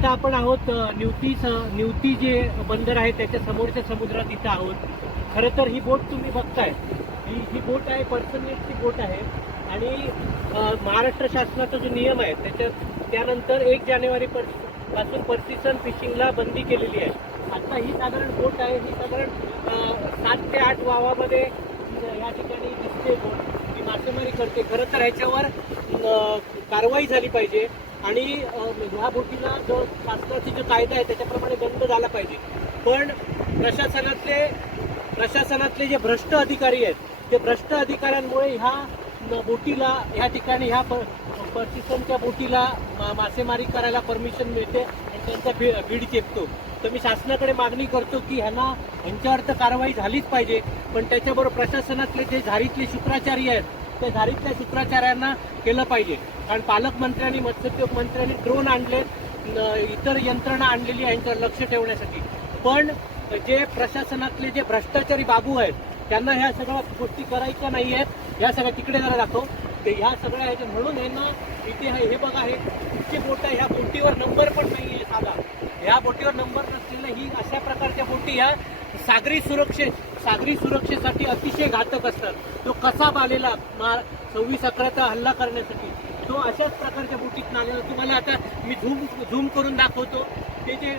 आता आपण आहोत अ, निवती निवती जे बंदर आहे त्याच्या समोरच्या समुद्रात इथं आहोत. खरं तर ही बोट तुम्ही बघताय. ही ही बोट आहे पर्सननेटची बोट आहे. आणि महाराष्ट्र शासनाचा जो नियम आहे त्याच्यात त्यानंतर एक जानेवारी परपासून पर्सिसन फिशिंगला बंदी केलेली आहे. आता ही साधारण बोट आहे ही साधारण सात ते आठ वावामध्ये या ठिकाणी दिसते बोट. ती मासेमारी करते. खरं तर ह्याच्यावर कारवाई झाली पाहिजे. आणि ह्या बोटीला जो शासनाचा जो कायदा आहे त्याच्याप्रमाणे बंद झाला पाहिजे. पण प्रशासनातले प्रशासनातले जे भ्रष्ट अधिकारी आहेत ते भ्रष्ट अधिकाऱ्यांमुळे ह्या बोटीला ह्या ठिकाणी ह्या पर्सिस्टंटच्या बोटीला मासेमारी करायला परमिशन मिळते आणि त्यांचा भी भीड चेपतो. तर मी शासनाकडे मागणी करतो की ह्यांना ह्यांच्यावर तर कारवाई झालीच पाहिजे पण त्याच्याबरोबर प्रशासनातले जे झारीतले शुक्राचारी आहेत ते झारीतल्या शुक्राचार्यांना केलं पाहिजे. कारण पालकमंत्र्यांनी मत्स्योद्योग मंत्र्यांनी ड्रोन आणले न- इतर यंत्रणा आणलेली आहे यांच्यावर लक्ष ठेवण्यासाठी. पण जे प्रशासनातले जे भ्रष्टाचारी बाबू आहेत त्यांना ह्या सगळ्या गोष्टी करायच्या नाही आहेत ह्या सगळ्या तिकडे जरा दाखव. ते ह्या सगळ्या ह्याच्या म्हणून यांना इथे आहे हे बघा हे कुठची बोट आहे ह्या बोटीवर नंबर पण नाही आहे साधा. ह्या बोटीवर नंबर नसलेल्या ही अशा प्रकारच्या बोटी ह्या सागरी सुरक्षे सागरी सुरक्षेसाठी अतिशय घातक असतात. तो कसा आलेला मा सव्वीस अकराचा हल्ला करण्यासाठी तो अशाच प्रकारच्या बोटीत आलेला तुम्हाला आता मी झूम झूम करून दाखवतो. ते जे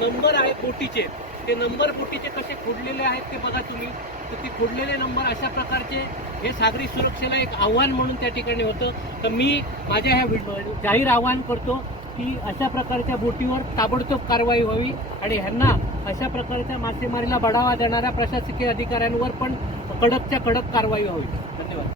नंबर आहेत बोटीचे ते नंबर बोटीचे कसे खोडलेले आहेत ते बघा तुम्ही. तर ते खोडलेले नंबर अशा प्रकारचे हे सागरी सुरक्षेला एक आव्हान म्हणून त्या ठिकाणी होतं. तर मी माझ्या ह्या जाहीर आव्हान करतो. की अशा प्रकारच्या बोटीवर ताबडतोब कारवाई व्हावी आणि ह्यांना अशा प्रकारच्या मासेमारीला बढावा देणाऱ्या प्रशासकीय अधिकाऱ्यांवर पण कडकच्या कडक कारवाई व्हावी. धन्यवाद.